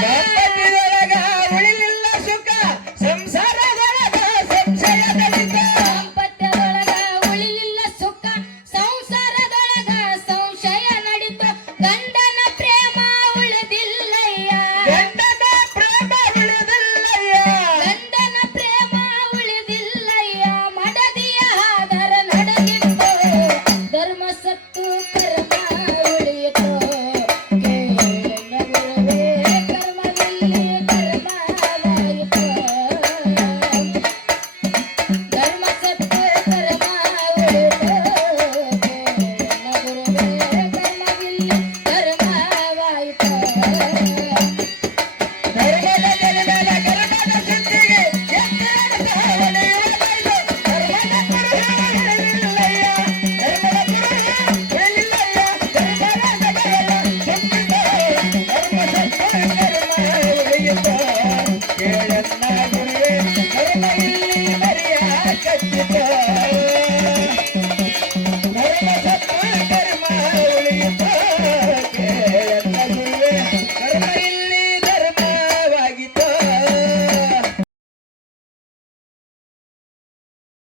Dan Yeah.